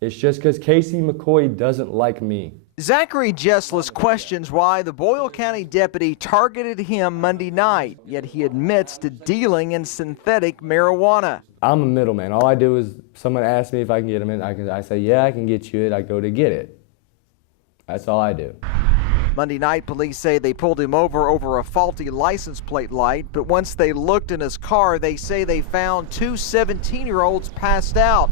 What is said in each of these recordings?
It's just because Casey McCoy doesn't like me. Zachary Jessless questions why the Boyle County deputy targeted him Monday night, yet he admits to dealing in synthetic marijuana. I'm a middleman. All I do is someone asks me if I can get them in. I say, yeah, I can get you it. I go to get it. That's all I do. Monday night, police say they pulled him over a faulty license plate light, but once they looked in his car, they say they found two 17-year-olds passed out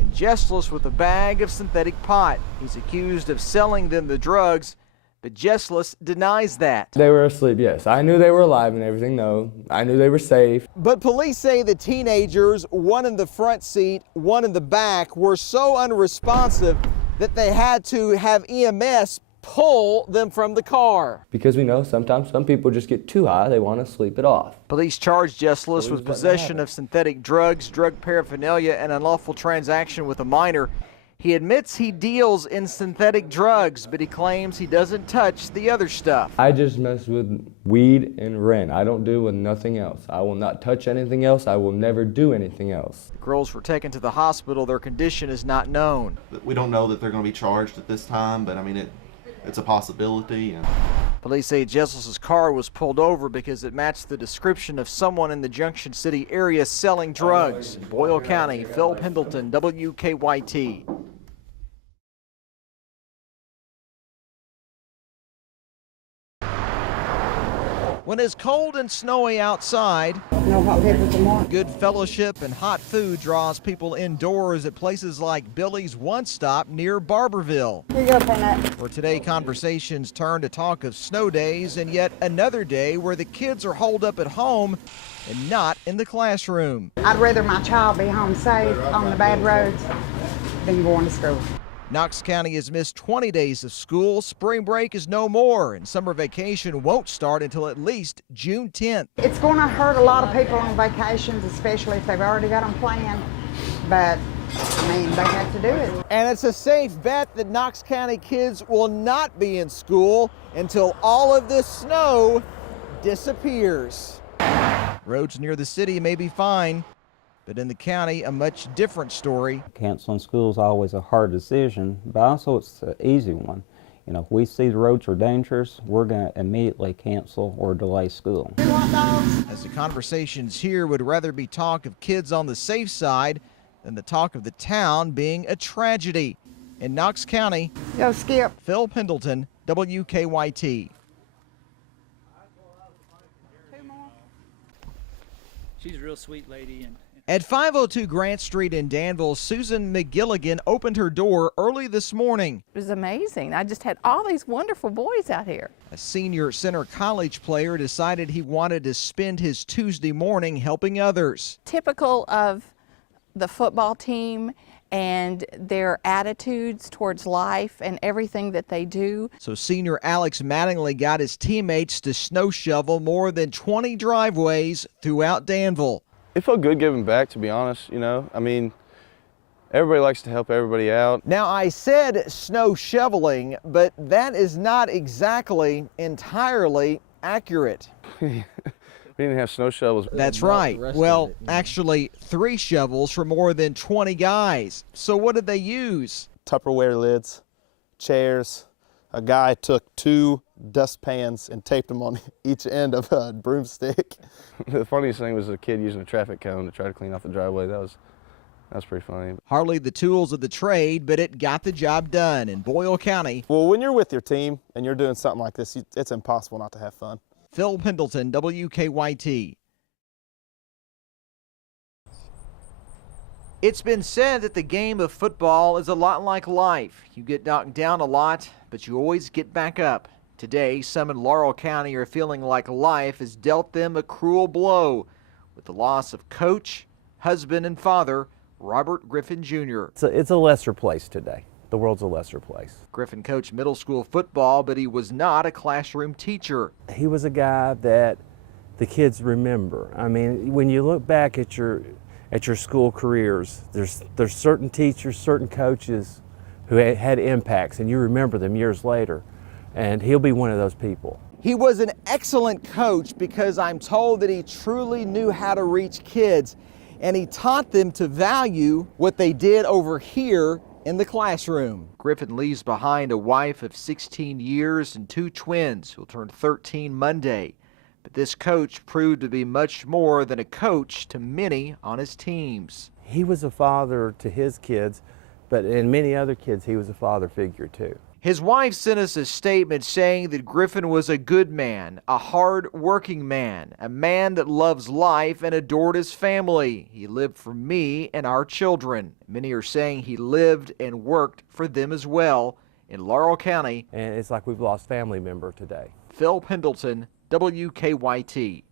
and Jessless with a bag of synthetic pot. He's accused of selling them the drugs, but Jessless denies that. They were asleep, yes. I knew they were alive and everything, no. I knew they were safe. But police say the teenagers, one in the front seat, one in the back, were so unresponsive that they had to have EMS pull them from the car. Because we know sometimes some people just get too high, they want to sleep it off. Police charged Jessless with possession of synthetic drugs, drug paraphernalia, and unlawful transaction with a minor. He admits he deals in synthetic drugs, but he claims he doesn't touch the other stuff. I just mess with weed and Ren. I don't do with nothing else. I will not touch anything else. I will never do anything else. The girls were taken to the hospital. Their condition is not known. We don't know that they're going to be charged at this time, but I mean, it's a possibility. Police say Jessless's car was pulled over because it matched the description of someone in the Junction City area selling drugs. Boyle County, Phil Pendleton, WKYT. When it's cold and snowy outside, no hot peppers and more. Good fellowship and hot food draws people indoors at places like Billy's One Stop near Barberville. Here you go, Burnett. For today, conversations turn to talk of snow days and yet another day where the kids are holed up at home and not in the classroom. I'd rather my child be home safe on the bad roads than going to school. Knox County has missed 20 days of school. Spring break is no more, and summer vacation won't start until at least June 10th. It's going to hurt a lot of people on vacations, especially if they've already got them planned, but I mean, they have to do it. And it's a safe bet that Knox County kids will not be in school until all of this snow disappears. Roads near the city may be fine, but in the county, a much different story. Canceling school is always a hard decision, but also it's an easy one. You know, if we see the roads are dangerous, we're going to immediately cancel or delay school. As the conversations here would rather be talk of kids on the safe side than the talk of the town being a tragedy. In Knox County, Go Skip. Phil Pendleton, WKYT. She's a real sweet lady. At 502 Grant Street in Danville, Susan McGilligan opened her door early this morning. It was amazing. I just had all these wonderful boys out here. A senior Center College player decided he wanted to spend his Tuesday morning helping others. Typical of the football team and their attitudes towards life and everything that they do. So senior Alex Mattingly got his teammates to snow shovel more than 20 driveways throughout Danville. It felt good giving back, to be honest, you know. I mean, everybody likes to help everybody out. Now, I said snow shoveling, but that is not exactly entirely accurate. We didn't have snow shovels. That's right. Well, actually, 3 shovels for more than 20 guys. So what did they use? Tupperware lids, chairs. A guy took 2 dustpans and taped them on each end of a broomstick. The funniest thing was a kid using a traffic cone to try to clean off the driveway. That was pretty funny. Hardly the tools of the trade, but it got the job done in Boyle County. Well, when you're with your team and you're doing something like this, it's impossible not to have fun. Phil Pendleton, WKYT. It's been said that the game of football is a lot like life. You get knocked down a lot, but you always get back up. Today, some in Laurel County are feeling like life has dealt them a cruel blow with the loss of coach, husband, and father, Robert Griffin Jr. It's a lesser place today. The world's a lesser place. Griffin coached middle school football, but he was not a classroom teacher. He was a guy that the kids remember. I mean, when you look back at your school careers, there's certain teachers, certain coaches who had impacts, and you remember them years later. And he'll be one of those people. He was an excellent coach because I'm told that he truly knew how to reach kids, and he taught them to value what they did over here in the classroom. Griffin leaves behind a wife of 16 years and 2 twins who'll turn 13 Monday. But this coach proved to be much more than a coach to many on his teams. He was a father to his kids, but in many other kids, he was a father figure too. His wife sent us a statement saying that Griffin was a good man, a hard-working man, a man that loves life and adored his family. He lived for me and our children. Many are saying he lived and worked for them as well in Laurel County. And it's like we've lost family member today. Phil Pendleton, WKYT.